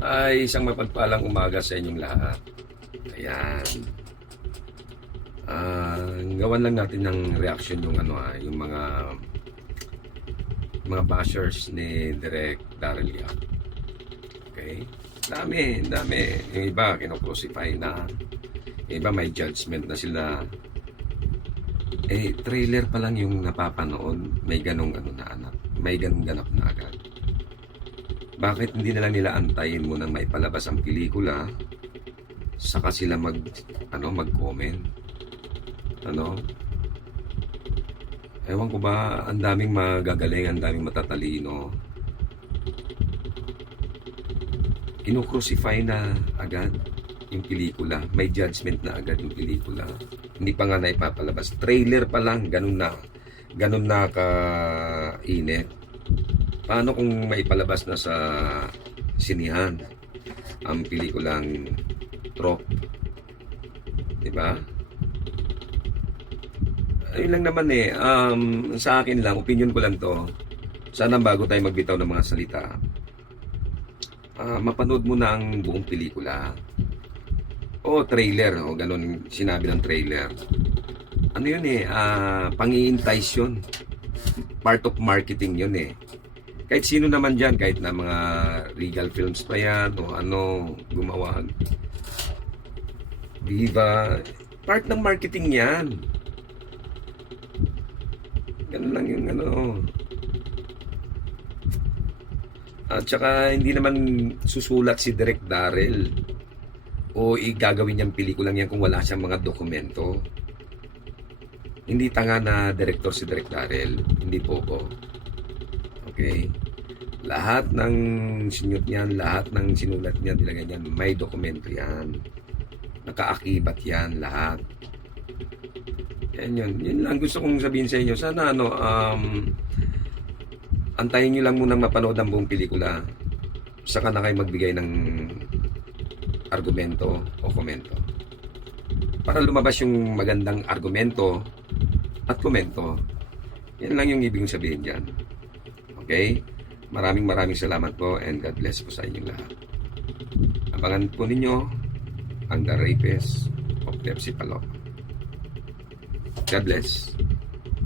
Ay isang mapagpalang umaga sa inyong lahat. Ayan. Gawan lang natin ng reaction yung yung mga bashers ni Direk Daryl Yap. Okay? Dami. Yung iba kinocrucify na. Yung iba may judgment na sila. Trailer pa lang yung napapanood, may ganong may ganong ganap na agad. Bakit hindi na lang nila antayin mo nang maipalabas ang pelikula saka sila mag-comment? Ewan ko ba, ang daming magagaling, ang daming matatalino. Kinukrucify na agad yung pelikula. May judgment na agad yung pelikula. Hindi pa nga naipapalabas. Trailer pa lang, ganun na ka-init. Paano kung maipalabas na sa sinihan ang pelikulang Trop? Diba? Ayun lang naman sa akin lang, opinion ko lang to. Sana bago tayo magbitaw ng mga salita, mapanood mo na ang buong pelikula. O trailer, o ganun sinabi ng trailer. Ano yun pang-i-entice yun. Part of marketing yun Kahit sino naman dyan, kahit na mga Regal Films pa yan, o gumawa. Viva, part ng marketing yan. Ganun lang yung At saka hindi naman susulat si Direk Daryl o igagawin niyang pelikulang yan kung wala siyang mga dokumento. Hindi tanga na director si Direk Daryl. Hindi po. Okay? Lahat ng sinyot niyan, lahat ng sinulat niya, nilagay niyan, may dokumento yan. Nakaakibat yan, lahat. Yan. Yun lang gusto kong sabihin sa inyo. Sana antayin nyo lang munang mapanood ang buong pelikula. Saka na kayo magbigay ng argumento o komento. Para lumabas yung magandang argumento at komento. Yan lang yung ibig sabihin dyan. Okay? Maraming salamat po and God bless po sa inyong lahat. Abangan po ninyo ang The Rapist of Pepsi Palok. God bless.